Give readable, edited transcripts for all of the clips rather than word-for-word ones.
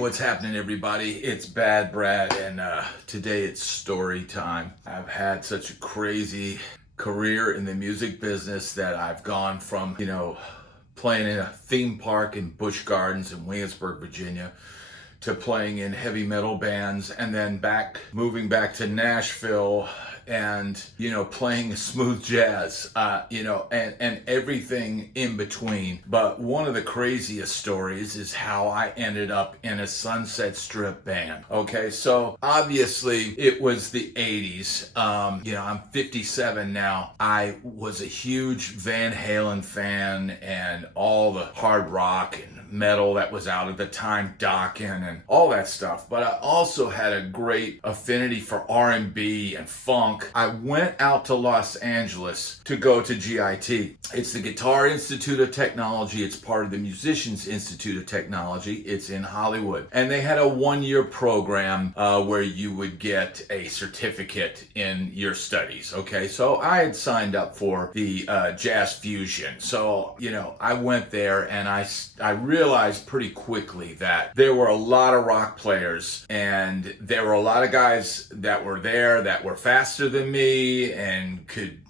what's happening, everybody? It's Bad Brad, and today it's story time. I've had such a crazy career in the music business that I've gone from, playing in a theme park in Busch Gardens in Williamsburg, Virginia, to playing in heavy metal bands, and then moving back to Nashville and, playing smooth jazz, and everything in between. But one of the craziest stories is how I ended up in a Sunset Strip band. Okay, so obviously it was the 80s. I'm 57 now. I was a huge Van Halen fan and all the hard rock and metal that was out at the time, Dokken and all that stuff. But I also had a great affinity for R&B and funk. I went out to Los Angeles to go to GIT. It's the Guitar Institute of Technology. It's part of the Musicians Institute of Technology. It's in Hollywood. And they had a one-year program where you would get a certificate in your studies. Okay, so I had signed up for the jazz fusion. So, I went there and I realized pretty quickly that there were a lot of rock players and there were a lot of guys that were there that were faster than me and could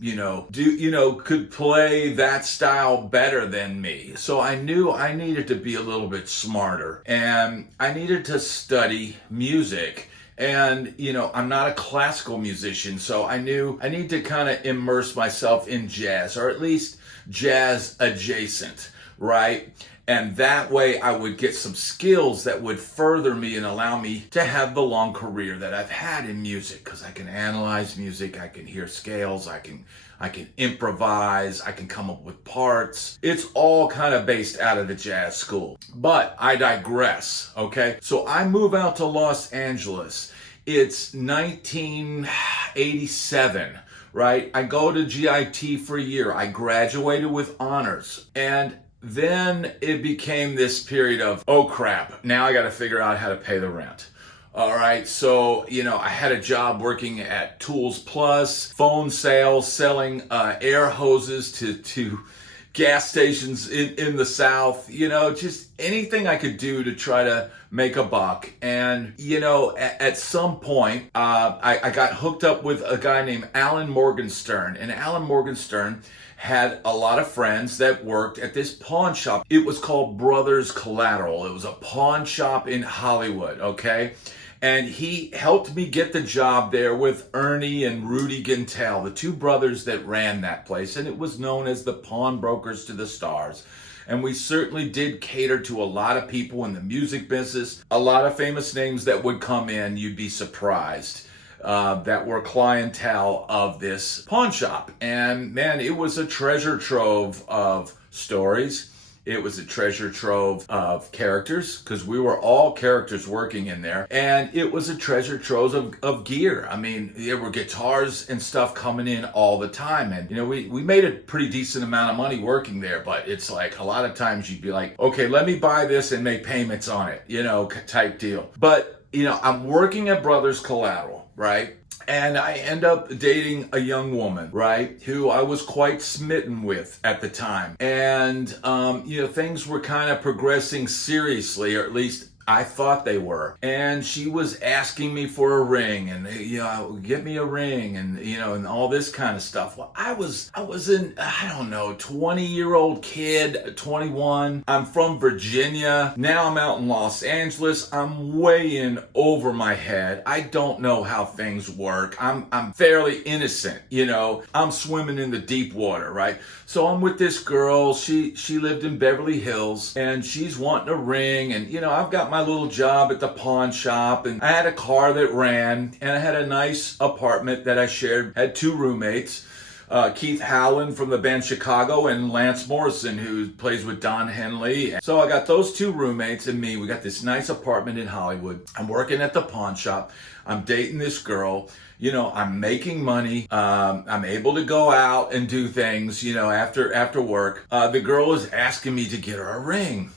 play that style better than me. So I knew I needed to be a little bit smarter and I needed to study music. And, I'm not a classical musician, so I knew I need to kind of immerse myself in jazz, or at least jazz adjacent, right? And that way I would get some skills that would further me and allow me to have the long career that I've had in music, because I can analyze music, I can hear scales, I can improvise, I can come up with parts. It's all kind of based out of the jazz school. But I digress, okay? So I move out to Los Angeles. It's 1987. Right? I go to GIT for a year. I graduated with honors. And then it became this period of, oh crap, now I got to figure out how to pay the rent. All right, so, I had a job working at Tools Plus, phone sales, selling air hoses to gas stations in the South, just anything I could do to try to make a buck. And, at some point, I got hooked up with a guy named Alan Morgenstern. And Alan Morgenstern had a lot of friends that worked at this pawn shop. It was called Brothers Collateral. It was a pawn shop in Hollywood, okay? And he helped me get the job there with Ernie and Rudy Gintel, the two brothers that ran that place. And it was known as the Pawnbrokers to the Stars. And we certainly did cater to a lot of people in the music business. A lot of famous names that would come in, you'd be surprised, that were clientele of this pawn shop. And man, it was a treasure trove of stories. It was a treasure trove of characters, because we were all characters working in there. And it was a treasure trove of gear. I mean, there were guitars and stuff coming in all the time. And, we made a pretty decent amount of money working there. But it's like a lot of times you'd be like, okay, let me buy this and make payments on it, type deal. But, I'm working at Brothers Collateral, right? And I end up dating a young woman, right, who I was quite smitten with at the time. And, things were kind of progressing seriously, or at least I thought they were. And she was asking me for a ring and, get me a ring and, and all this kind of stuff. Well, I was an, 20-year-old kid, 21. I'm from Virginia. Now I'm out in Los Angeles. I'm way in over my head. I don't know how things work. I'm fairly innocent, I'm swimming in the deep water, right? So I'm with this girl. She lived in Beverly Hills and she's wanting a ring. And, I've got my little job at the pawn shop, and I had a car that ran, and I had a nice apartment that I shared, had two roommates, Keith Howland from the band Chicago and Lance Morrison, who plays with Don Henley. So I got those two roommates and me. We got this nice apartment in Hollywood. I'm working at the pawn shop. I'm dating this girl. I'm making money. I'm able to go out and do things, after work. The girl is asking me to get her a ring.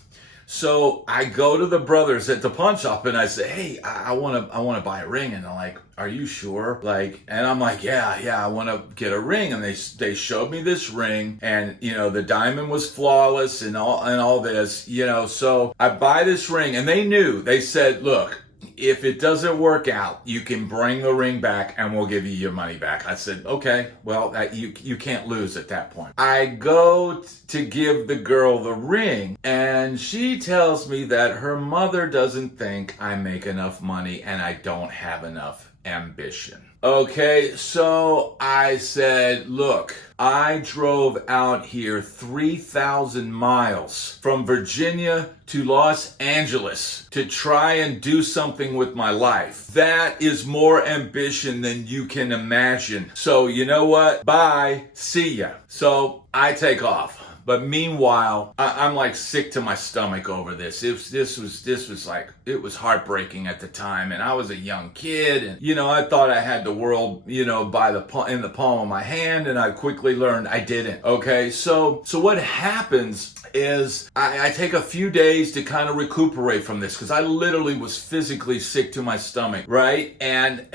So I go to the brothers at the pawn shop and I say, hey, I want to buy a ring. And they're like, are you sure? Like, and I'm like, yeah, I want to get a ring. And they showed me this ring, and the diamond was flawless and all this, so I buy this ring, and they knew. They said, look, if it doesn't work out, you can bring the ring back and we'll give you your money back. I said, okay, well, you can't lose at that point. I go to give the girl the ring, and she tells me that her mother doesn't think I make enough money and I don't have enough ambition. Okay, so I said, look, I drove out here 3,000 miles from Virginia to Los Angeles to try and do something with my life. That is more ambition than you can imagine. So you know what? Bye. See ya. So I take off. But meanwhile, I'm like sick to my stomach over this. This was like, it was heartbreaking at the time, and I was a young kid, and I thought I had the world, in the palm of my hand, and I quickly learned I didn't. Okay, so what happens is I take a few days to kind of recuperate from this, because I literally was physically sick to my stomach, right? And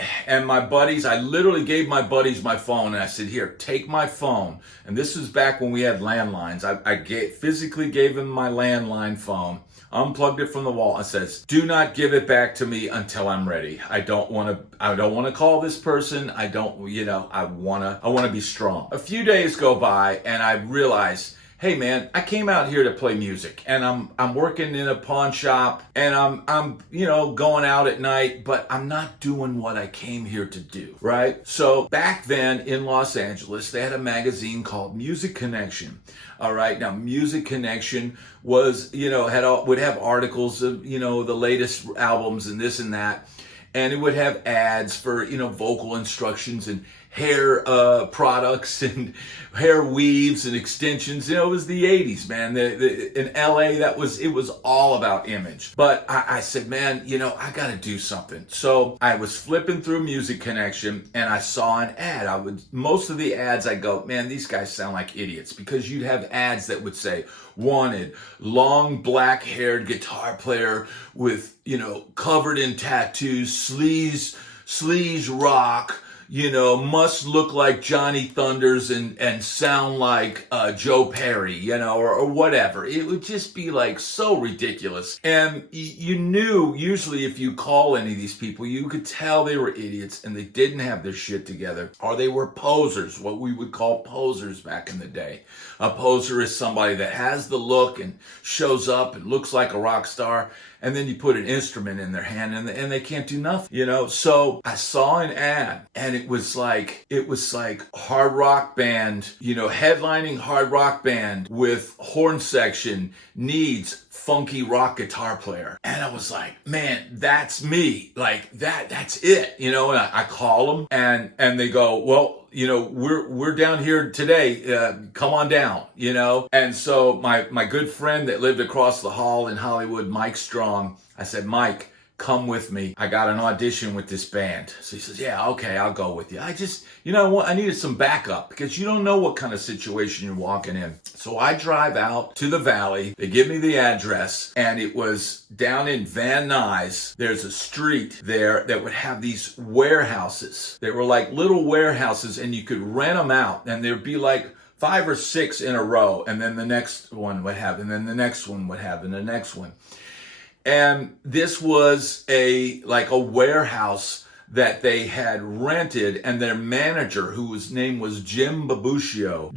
my buddies, I literally gave my buddies my phone, and I said, here, take my phone. And this was back when we had landlines. I physically gave him my landline phone, unplugged it from the wall, and says, do not give it back to me until I'm ready. I don't want to call this person. I want to be strong. A few days go by, and I realize, hey man, I came out here to play music, and I'm working in a pawn shop, and I'm going out at night, but I'm not doing what I came here to do, right? So back then in Los Angeles, they had a magazine called Music Connection. All right, now Music Connection was, would have articles of, the latest albums and this and that, and it would have ads for, vocal instructions and hair products and hair weaves and extensions. It was the 80s, man. In LA, it was all about image. But I said, man, I got to do something. So I was flipping through Music Connection, and I saw an ad. Most of the ads, I go, man, these guys sound like idiots, because you'd have ads that would say, wanted long black haired guitar player with, covered in tattoos, sleaze rock, must look like Johnny Thunders and sound like Joe Perry, or whatever. It would just be like so ridiculous. And you knew, usually if you call any of these people, you could tell they were idiots and they didn't have their shit together, or they were posers, what we would call posers back in the day. A poser is somebody that has the look and shows up and looks like a rock star, and then you put an instrument in their hand and they can't do nothing, So I saw an ad, and it was like hard rock band, headlining hard rock band with horn section needs funky rock guitar player. And I was like, man, that's me. Like that's it, and I call them, and they go, well, we're down here today. Come on down, And so my good friend that lived across the hall in Hollywood, Mike Strong, I said, Mike, come with me. I got an audition with this band. So he says, yeah, okay, I'll go with you. I just, I needed some backup, because you don't know what kind of situation you're walking in. So I drive out to the valley. They give me the address, and it was down in Van Nuys. There's a street there that would have these warehouses. They were like little warehouses, and you could rent them out, and there'd be like 5 or 6 in a row, and then the next one would have, and then the next one would have, and the next one. And this was a warehouse that they had rented, and their manager, whose name was Jim Babuccio,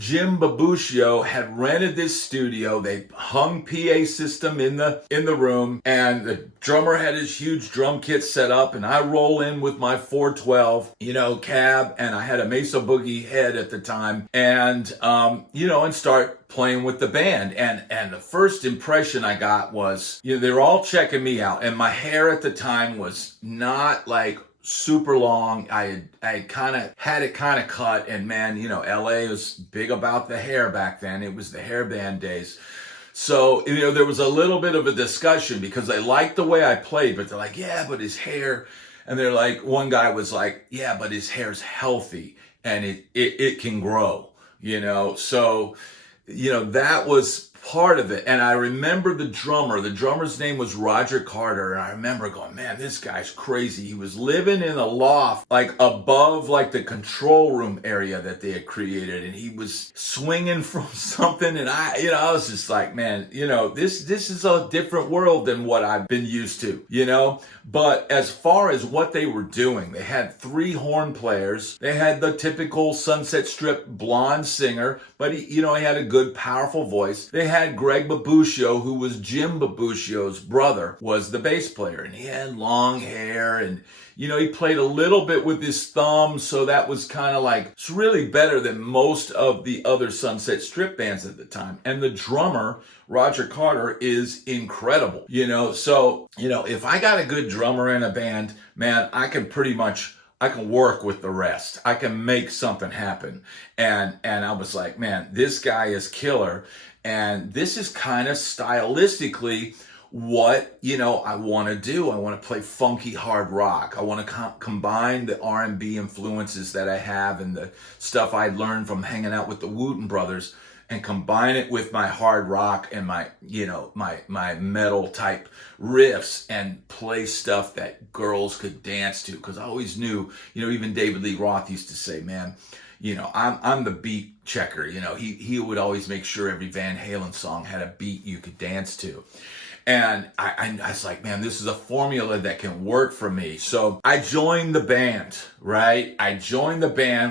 had rented this studio. They hung PA system in the room, and the drummer had his huge drum kit set up, and I roll in with my 412, cab, and I had a Mesa Boogie head at the time, and and start playing with the band. And the first impression I got was, they were all checking me out, and my hair at the time was not like super long. I had it kind of cut, and man, LA was big about the hair back then. It was the hairband days. So, there was a little bit of a discussion, because they liked the way I played, but they're like, yeah, but his hair, and they're like, one guy was like, yeah, but his hair's healthy and it can grow, So, that was part of it. And I remember the drummer's name was Roger Carter. And I remember going, man, this guy's crazy. He was living in a loft, like above like the control room area that they had created. And he was swinging from something. And I was just like, man, this is a different world than what I've been used to, But as far as what they were doing, they had 3 horn players. They had the typical Sunset Strip blonde singer, but he had a good, powerful voice. They had Greg Babuscio, who was Jim Babuscio's brother, was the bass player, and he had long hair, and he played a little bit with his thumb, so that was kind of like, it's really better than most of the other Sunset Strip bands at the time. And the drummer, Roger Carter, is incredible, so, if I got a good drummer in a band, man, I can work with the rest. I can make something happen. And I was like, man, this guy is killer. And this is kind of stylistically what, I want to do. I want to play funky hard rock. I want to combine the R&B influences that I have and the stuff I learned from hanging out with the Wooten Brothers, and combine it with my hard rock and my metal type riffs, and play stuff that girls could dance to. Because I always knew, even David Lee Roth used to say, man, I'm the beat checker. He would always make sure every Van Halen song had a beat you could dance to. And I was like, man, this is a formula that can work for me. So I joined the band, right?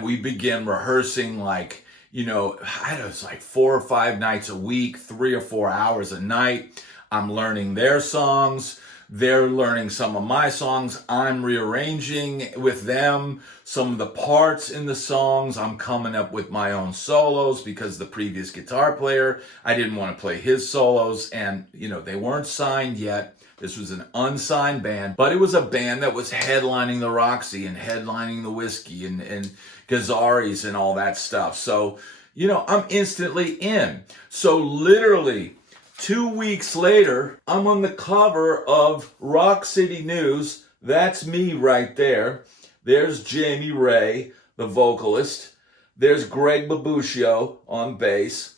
We began rehearsing like, it was like 4 or 5 nights a week, 3 or 4 hours a night. I'm learning their songs. They're learning some of my songs. I'm rearranging with them some of the parts in the songs. I'm coming up with my own solos because the previous guitar player, I didn't want to play his solos, and, they weren't signed yet. This was an unsigned band, but it was a band that was headlining the Roxy and headlining the Whiskey and Guitarist and all that stuff. So, I'm instantly in. So literally 2 weeks later, I'm on the cover of Rock City News. That's me right there. There's Jamie Ray, the vocalist. There's Greg Babuscio on bass.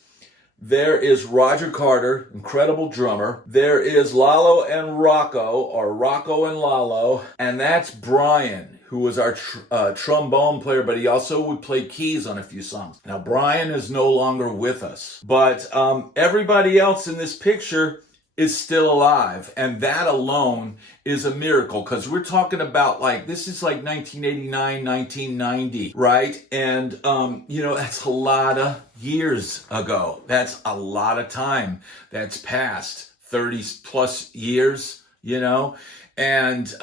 There is Roger Carter, incredible drummer. There is Lalo and Rocco, or Rocco and Lalo. And that's Brian, who was our trombone player, but he also would play keys on a few songs. Now, Brian is no longer with us, but everybody else in this picture is still alive. And that alone is a miracle, because we're talking about this is like 1989, 1990, right? And, that's a lot of years ago. That's a lot of time that's passed, 30 plus years, And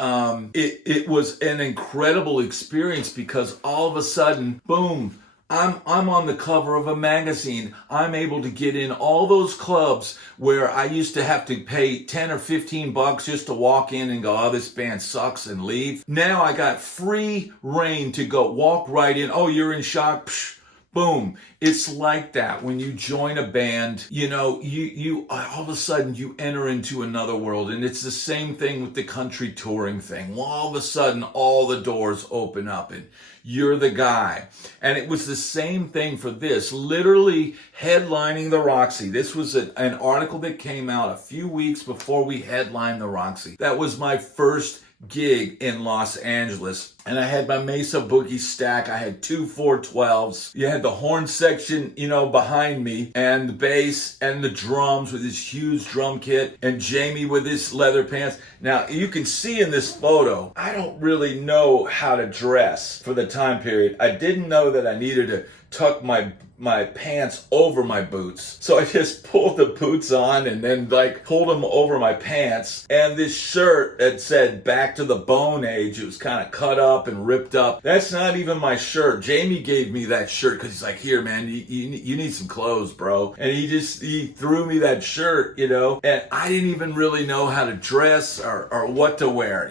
it was an incredible experience, because all of a sudden, boom, I'm on the cover of a magazine. I'm able to get in all those clubs where I used to have to pay 10 or 15 bucks just to walk in and go, oh, this band sucks, and leave. Now I got free reign to go walk right in. Oh, you're in shock. Psh, boom. It's like that. When you join a band, you all of a sudden you enter into another world. And it's the same thing with the country touring thing. Well, all of a sudden all the doors open up and you're the guy. And it was the same thing for this, literally headlining the Roxy. This was an article that came out a few weeks before we headlined the Roxy. That was my first gig in Los Angeles, and I had my Mesa Boogie stack. I had 2 412s. You had the horn section, behind me, and the bass and the drums with this huge drum kit, and Jamie with his leather pants. Now, you can see in this photo, I don't really know how to dress for the time period. I didn't know that I needed to tuck my pants over my boots. So I just pulled the boots on and then pulled them over my pants. And this shirt that said back to the bone age, it was kind of cut up and ripped up. That's not even my shirt. Jamie gave me that shirt because he's like, here, man, you need some clothes, bro. And he threw me that shirt, and I didn't even really know how to dress or what to wear,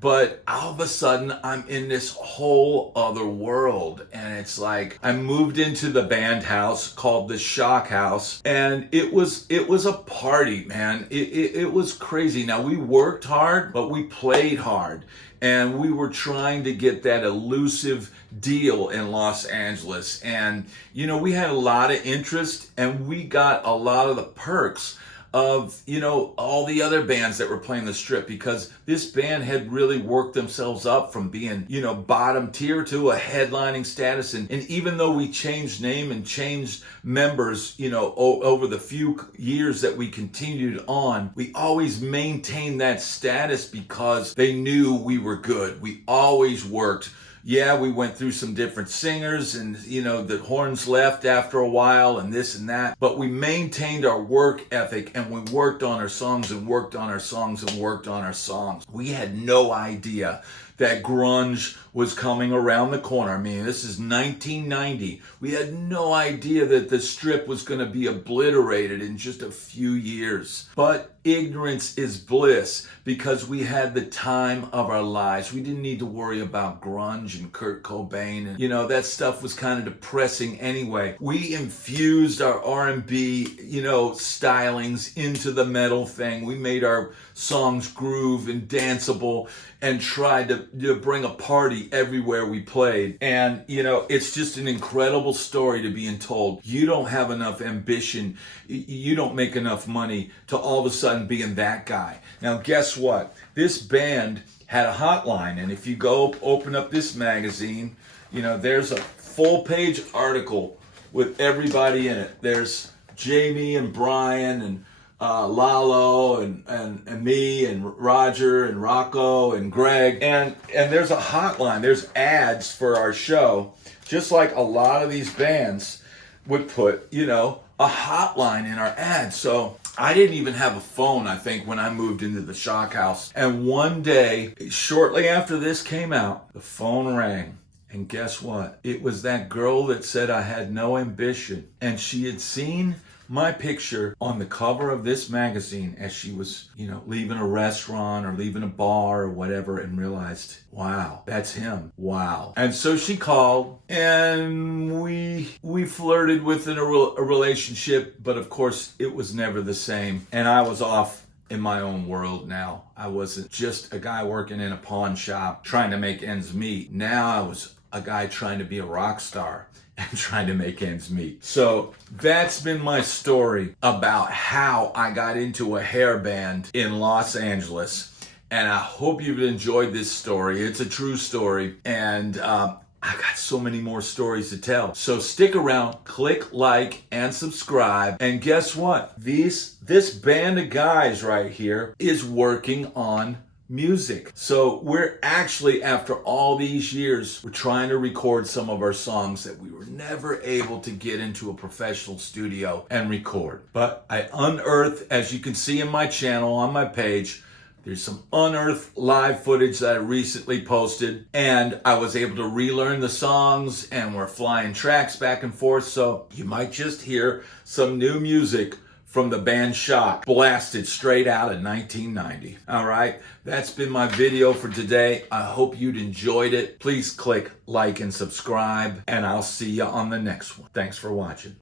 But all of a sudden, I'm in this whole other world. And it's like, I moved into the band house called the Shock House. And it was a party, man. It was crazy. Now, we worked hard, but we played hard. And we were trying to get that elusive deal in Los Angeles. And, you know, we had a lot of interest and we got a lot of the perks of, you know, all the other bands that were playing the Strip, because this band had really worked themselves up from being, you know, bottom tier to a headlining status. And even though we changed name and changed members, you know, over the few years that we continued on, we always maintained that status because they knew we were good. We always worked. Yeah, we went through some different singers and, you know, the horns left after a while and this and that. But we maintained our work ethic and we worked on our songs and worked on our songs and worked on our songs. We had no idea that grunge was coming around the corner. I mean, this is 1990. We had no idea that the Strip was going to be obliterated in just a few years. But ignorance is bliss because we had the time of our lives. We didn't need to worry about grunge and Kurt Cobain. And, you know, that stuff was kind of depressing anyway. We infused our R&B, you know, stylings into the metal thing. We made our songs groove and danceable and tried to bring a party everywhere we played. And, you know, it's just an incredible story to being told. You don't have enough ambition. You don't make enough money to all of a sudden being that guy. Now, guess what? This band had a hotline. And if you go open up this magazine, you know, there's a full page article with everybody in it. There's Jamie and Brian and Lalo and me and Roger and Rocco and Greg, and there's a hotline. There's ads for our show, just like a lot of these bands would put, you know, a hotline in our ads. So I didn't even have a phone, I think, when I moved into the Shock House. And one day, shortly after this came out, the phone rang. And guess what? It was that girl that said I had no ambition. And she had seen my picture on the cover of this magazine as she was, you know, leaving a restaurant or leaving a bar or whatever, and realized, wow, that's him. Wow. And so she called and we flirted within a relationship, but of course it was never the same. And I was off in my own world now. I wasn't just a guy working in a pawn shop trying to make ends meet. Now I was a guy trying to be a rock star and trying to make ends meet. So that's been my story about how I got into a hair band in Los Angeles. And I hope you've enjoyed this story. It's a true story. And I got so many more stories to tell. So stick around, click like and subscribe. And guess what? This band of guys right here is working on music. So we're actually, after all these years, we're trying to record some of our songs that we were never able to get into a professional studio and record. But I unearthed, as you can see in my channel on my page, there's some unearthed live footage that I recently posted, and I was able to relearn the songs, and we're flying tracks back and forth. So you might just hear some new music from the band Shock, blasted straight out in 1990. All right, that's been my video for today. I hope you'd enjoyed it. Please click like and subscribe, and I'll see you on the next one. Thanks for watching.